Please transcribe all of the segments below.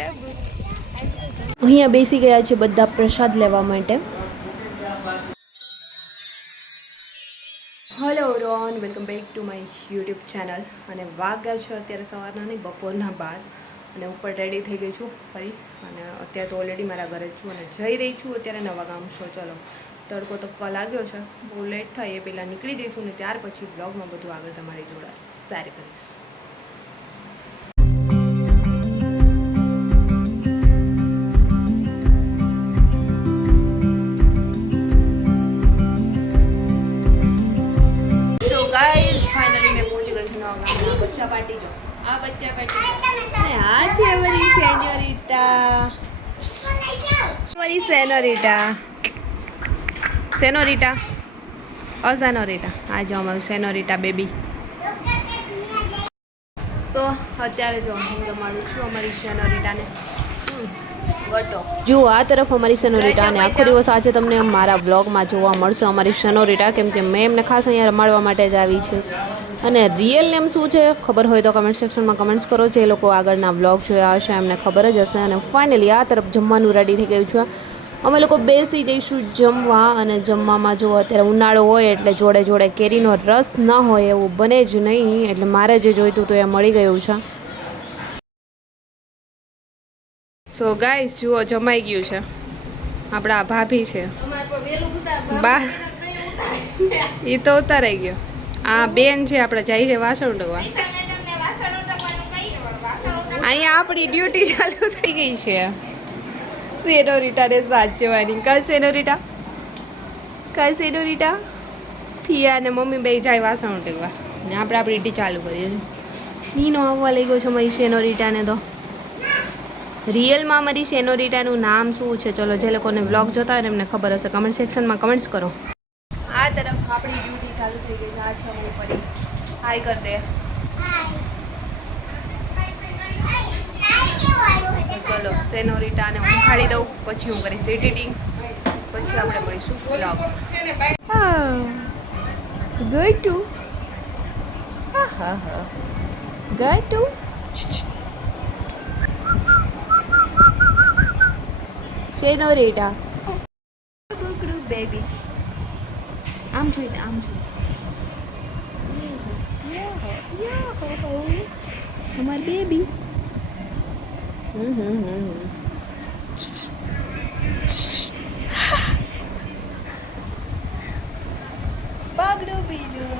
અહીંયા બેસી ગયા છે બધા પ્રસાદ લેવા માટે. Hello Ron, welcome back to my YouTube channel. અને વાગ્યા છે અત્યારે સવારના નહીં, બપોરના 12 અને ઉપર રેડી થઈ ગઈ છું ફરી. અને અત્યારે તો ઓલરેડી મારા ઘરે જ છું અને જઈ રહી છું અત્યારે નવા ગામ. છો ચલો, તડકો તપવા લાગ્યો છે, બહુ લેટ થાય એ પહેલાં નીકળી જઈશું ને ત્યાર પછી બ્લોગમાં બધું આગળ તમારી જોડે શેર કરીશ. બચ્ચા પાર્ટી જો, આ બચ્ચા પાર્ટી અને આ છે અમારી સેનોરિટા. અમારી સેનોરિટા, સેનોરિટા સેનોરિટા. આ જો અમારું સેનોરિટા બેબી. સો અત્યારે જો હું રમાડું છું અમારી સેનોરિટાને. જુઓ આ તરફ અમારી સેનોરિટા, અને આખો દિવસ આજે તમને મારા બ્લોગમાં જોવા મળશે અમારી સેનોરિટા, કેમ કે મેં એમને ખાસ અહીંયા રમાડવા માટે જ આવી છે. અને રિયલ નેમ શું છે ખબર હોય તો કમેન્ટ સેક્શનમાં કમેન્ટ્સ કરો. જે લોકો આગળના બ્લોગ જોયા હશે એમને ખબર જ હશે. અને ફાઇનલી આ તરફ જમવાનું રેડી થઈ ગયું છે. અમે લોકો બેસી જઈશું જમવા. અને જમવામાં જો અત્યારે ઉનાળો હોય એટલે જોડે જોડે કેરીનો રસ ન હોય એવું બને જ નહીં. એટલે મારે જે જોઈતું હતું એ મળી ગયું છે. સો ગાઈસ જુઓ, જમાઈ ગયું છે. આપણા ભાભી છે બા, એ તો ઉતારાઈ ગયો. આ બેન છે આપણે, જાય છે વાસણ ઢોવા. અહીંયા આપણી ડ્યુટી ચાલુ થઈ ગઈ છે સેનોરિટાને સાચવવાની. કઈ સેનોરિટા, કઈ સેનોરિટા. ફિયા અને મમ્મી બે જાય વાસણ ઢોવા ને આપણે આપણી ડ્યુટી ચાલુ કરીએ છીએ. નીનો આવવા લઈ ગયો છે અમારી સેનોરિટાને. તો રિયલમાં અમારી સેનોરિટાનું નામ શું છે ચલો જે લોકોને બ્લોગ જોતા હોય ને એમને ખબર હશે, કમેન્ટ સેક્શનમાં કમેન્ટ્સ કરો. આ તરફ આપણી ડ્યુટી ચાલુ થઈ ગઈ છે. આ છે અમારી ફરી. હાય કર દે. ચલો સેનોરિટાને ઉખાડી દઉં, પછી હું કરીશ એડિટિંગ, પછી આપણે મળીશું blog. Gatu, Gatu senorita baby. આમ જોઈને, આમ જોઈને અમારી બેબી. પગડું બીડું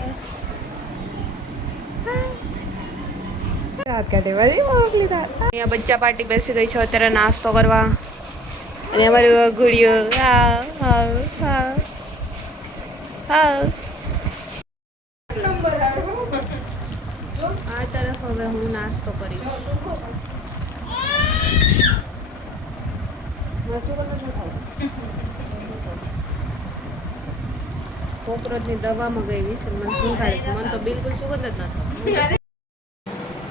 રાત કાઢે વાળી મોકલી था. અહીંયા બચ્ચા પાર્ટી બેસી ગઈ છે અત્યારે નાસ્તો કરવા. અને અમારી ગુડીઓ હા હા હા હા. આ તરફ હવે હું નાસ્તો કરીશ. કોકરોચની દવામાં ગઈ છે, મને શું થાય, મને તો બિલકુલ સુગંધ જ નથી.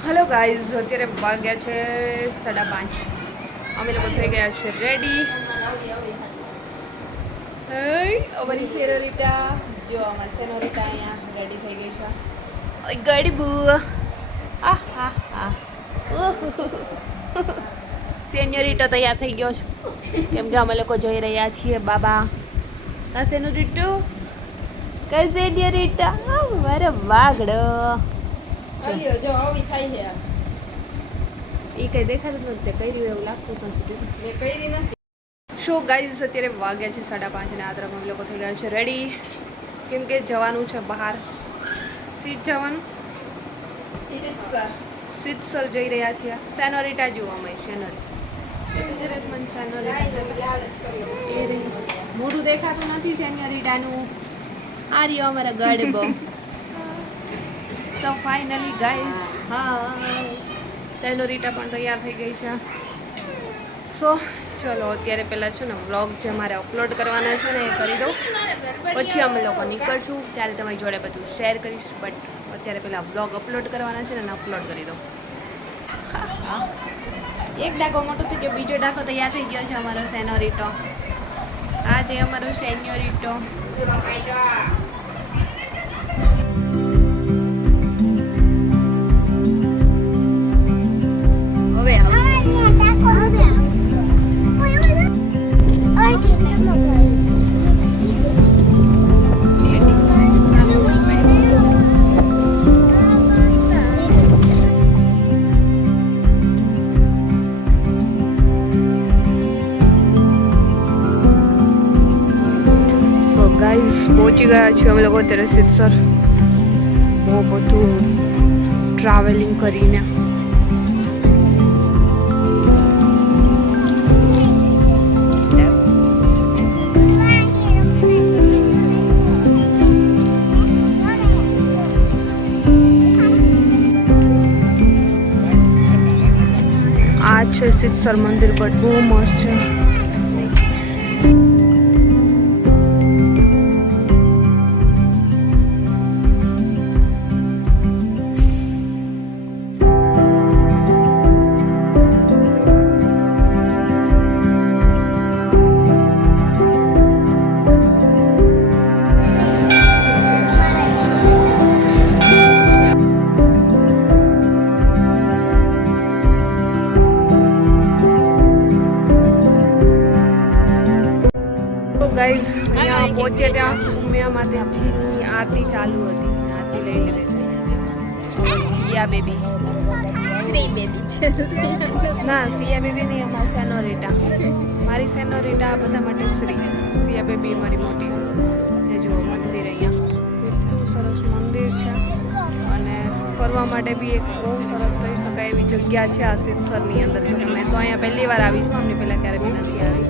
હેલો ગાઈઝ, અત્યારે વાગ્યા છે 5:30. અમે લોકો થઈ ગયા છે રેડી. અમારી સેનોરિટા જો, અમારી સેનોરિટા અહીંયા રેડી થઈ ગઈ છે. ગડબુ સેન્યોરિટો તૈયાર થઈ ગયો છે, કેમ કે અમે લોકો જોઈ રહ્યા છીએ બાબા. કા સેન્યોરિટો, કઈ સેન્યોરિટા મારે વાગડો જો આવી થાય છે. એ કઈ દેખાતું નથી, કઈ રહ્યું એવું લાગતું નથી. મેં કઈ નથી. શો ગાઈઝ અત્યારે વાગ્યા છે 5:30 અને આ તરફ અમે લોકો થઈ ગયા છે રેડી, કેમ કે જવાનું છે બહાર. સીટ જવાનું, સિત્સર જઈ રહ્યા છીએ. સેનોરિટા જુઓ અમે સેનોરિટા એ રહી. મોઢું દેખાતું નથી સેનોરિટાનું. આ રહ્યો અમારા ગડબો. સો ફાઇનલી ગાઈઝ, હા સેનોરિટા પણ તૈયાર થઈ ગઈ છે. સો ચલો અત્યારે પહેલાં છે ને વ્લોગ જે મારે અપલોડ કરવાના છે ને એ કરી દઉં, પછી અમે લોકો નીકળશું ત્યારે તમારી જોડે બધું શેર કરીશ. બટ અત્યારે પહેલાં વ્લોગ અપલોડ કરવાના છે ને અપલોડ કરી દઉં. એક ડાકો મોટો થઈ ગયો, બીજો ડાકો તૈયાર થઈ ગયો છે અમારો સેનોરિટો. આ જે અમારો સેન્યોરિટો. હવે પહોંચી ગયા છીએ અમે લોકો અત્યારે સિદ્ધસર. બહુ બધું ટ્રાવેલિંગ કરીને. આ છે સિદ્ધસર મંદિર, પણ બહુ મસ્ત છે. ગાઈઝ અહીંયા પહોંચે ત્યાં ઉમિયા માતાજીની આરતી ચાલુ હતી. આરતી લઈ લીધી છે. સિયા બેબી, શ્રી બેબી છે. ના સિયા બેબી નહીં, અમારી સેનોરિટા. મારી સેનોરિટા બધા માટે શ્રી. સિયા બેબી મારી મોટી છે. એ જુઓ મંદિર અહીંયા એટલું સરસ મંદિર છે અને ફરવા માટે બી એક બહુ સરસ કહી શકાય એવી જગ્યા છે આ સિદ્ધસરની અંદર. જો મેં તો અહીંયા પહેલી વાર આવી છું, આમની પહેલાં ક્યારે બી નથી આવી.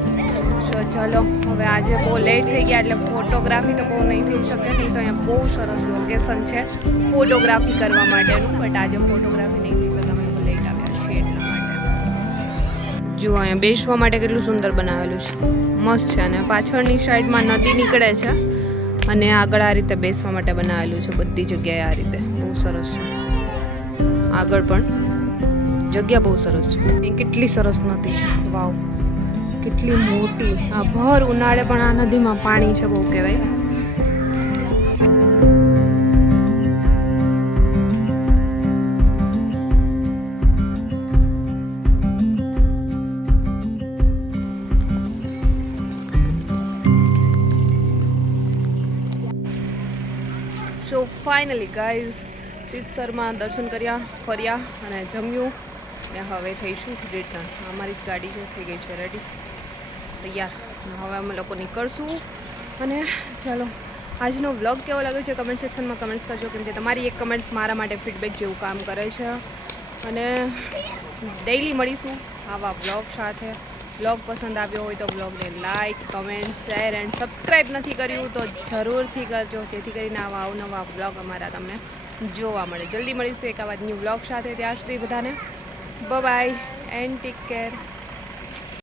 ચલો હવે આજે બહુ લેટ થઈ ગયા એટલે ફોટોગ્રાફી તો બહુ નહીં થઈ શકે. નહીં તો અહીંયા બહુ સરસ લોકેશન છે ફોટોગ્રાફી કરવા માટેનું, બટ આજે ફોટોગ્રાફી નહીં થઈ શકે. અમે લેટ આવ્યા છીએ એટલા માટે. જુઓ અહીંયા બેસવા માટે કેટલું સુંદર બનાવેલું છે, મસ્ત છે. અને પાછળની સાઈડમાં નદી નીકળે છે અને આગળ આ રીતે બેસવા માટે બનાવેલું છે. બધી જગ્યાએ આ રીતે બહુ સરસ છે. આગળ પણ જગ્યા બહુ સરસ છે. કેટલી સરસ નદી છે, વાવ કેટલી મોટી. આ ભર ઉનાળે પણ આ નદીમાં પાણી છે, બહુ કહેવાય. સો ફાઇનલી ગાઈઝ સિદ્ધસરમાં દર્શન કર્યા, ફર્યા અને જમ્યું ને હવે થઈશું રિટર્ન. અમારી જ ગાડી છે, થઈ ગઈ છે રેડી, તૈયાર. હવે અમે લોકો નીકળશું. અને ચાલો આજનો વ્લોગ કેવો લાગ્યો છે કમેન્ટ સેક્શનમાં કમેન્ટ્સ કરજો, કેમ કે તમારી એક કમેન્ટ્સ મારા માટે ફીડબેક જેવું કામ કરે છે. અને ડેઈલી મળીશું આવા વ્લોગ સાથે. વ્લોગ પસંદ આવ્યો હોય તો વ્લોગને like, comment, share and subscribe નથી કર્યું તો જરૂરથી કરજો, જેથી કરીને આવા અવનવા વ્લોગ અમારા તમને જોવા મળે. જલ્દી મળીશું એક આવા ન્યૂ વ્લોગ સાથે. ત્યાં સુધી બધાને બાય એન્ડ ટેક કેર.